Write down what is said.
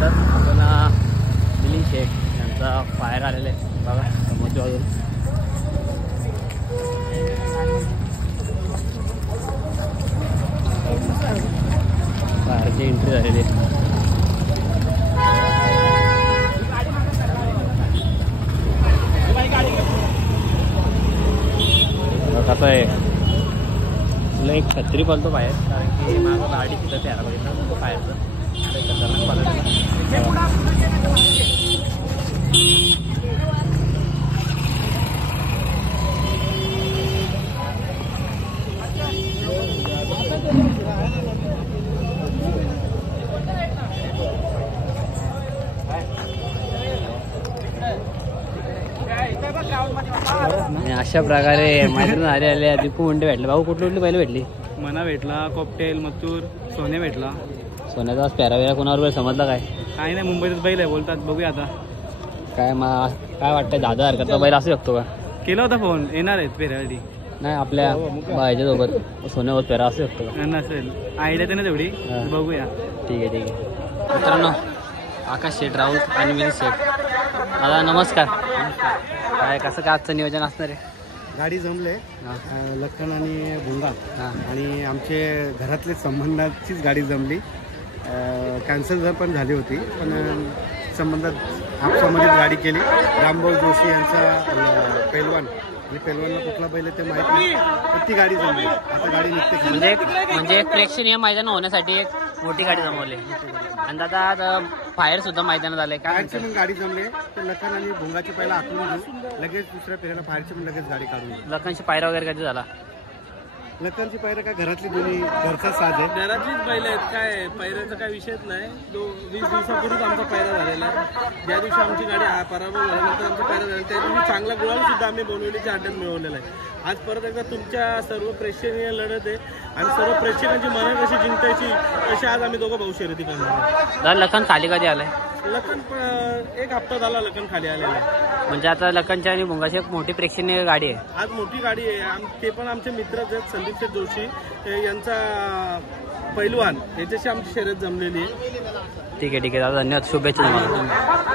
तर आपण मिलिंद शेख यांचा फायर आलेला आहे बघा समोरच्या बाजूला. फायरची एंट्री झालेली आहे. कसं आहे तुला एक छत्री बोलतो बाहेर कारण की माझं गाडी तिथं तयार बघितलं बाहेरचं अशा प्रकारे मैदान आले दीपू मुंडे भेटले. भाऊ कुठली कुठली बैल भेटली? मना भेटला, कॉकटेल, मथूर, सोने भेटला. सोन्याचा पेरावेरा कोणावर समजला काय? काय नाही, मुंबईतच बैल आहे बोलतात. बघूया आता काय काय वाटतंय 10,000 हरकतचा बैल असू शकतो का? केला होता फोन, येणार आहेत पेरासाठी. नाही आपल्या बायच्यासोबत सोन्यावर पेरा असू शकतो का? नसेल, आयडिया तर नाही तेवढी. बघूया. ठीक आहे ठीक आहे. मित्रांनो आकाश शेठ राऊत आणि मिलिंद शेठ दादा नमस्कार. काय कसं काय आजचं नियोजन असणार आहे? गाडी जमले लखन आणि भुंगा आणि आमचे घरातले संबंधाचीच गाडी जमली. कॅन्सल जर पण झाली होती पण संबंधात आपसामध्येच गाडी केली. रामभाऊ जोशी यांचा पैलवान आणि पैलवानला कुठला बैल ते माहित नाही पण ती गाडी जमली. आता गाडी निघते म्हणजे प्रेक्षणीय मैदान होण्यासाठी एक मोठी गाडी जमवली आणि आता फायर सुद्धा मैदानात आले. फायरची मग गाडी जमले तर लखन आणि भुंगाची पहिला आखून घेऊ, लगेच दुसऱ्या फेऱ्याला फायरची पण लगेच गाडी काढून घेऊ. लखनची पायरा वगैरे कधी झाला? लखनची पायऱ्या काय घरातली दोन्ही घरचा साज आहे. घरातलीच बैल आहेत. काय पायऱ्याचा काय विषयच नाही. 20 दिवसापूर्वीच आमचा पायरा झालेला आहे. ज्या दिवशी आमची गाडी पराभव झाल्यानंतर आमचा पायरा झाला त्या दिवशी चांगला गुलाल सुद्धा आम्ही बोनवलीच्या अड्ड्यात मिळवलेला आहे. आज परत एकदा तुमच्या सर्व प्रेक्षणीय लढत आहे आणि सर्व प्रेक्षकांची मनं कशी जिंकायची तशी आज आम्ही दोघं भाऊ शर्यती करणार. लखन खाली कधी आलाय? लखन एक हप्ता झाला लखन खाली आलेला आहे. म्हणजे आता लखनची आणि भुंगाची एक मोठी प्रेक्षणीय गाडी आहे. आज मोठी गाडी आहे. ते पण आमचे मित्रच आहेत. संदीप शेठ जोशी यांचा पैलवान याच्याशी आमची शर्यत जमलेली आहे. ठीक आहे ठीक आहे दादा धन्यवाद. शुभेच्छा तुम्हाला.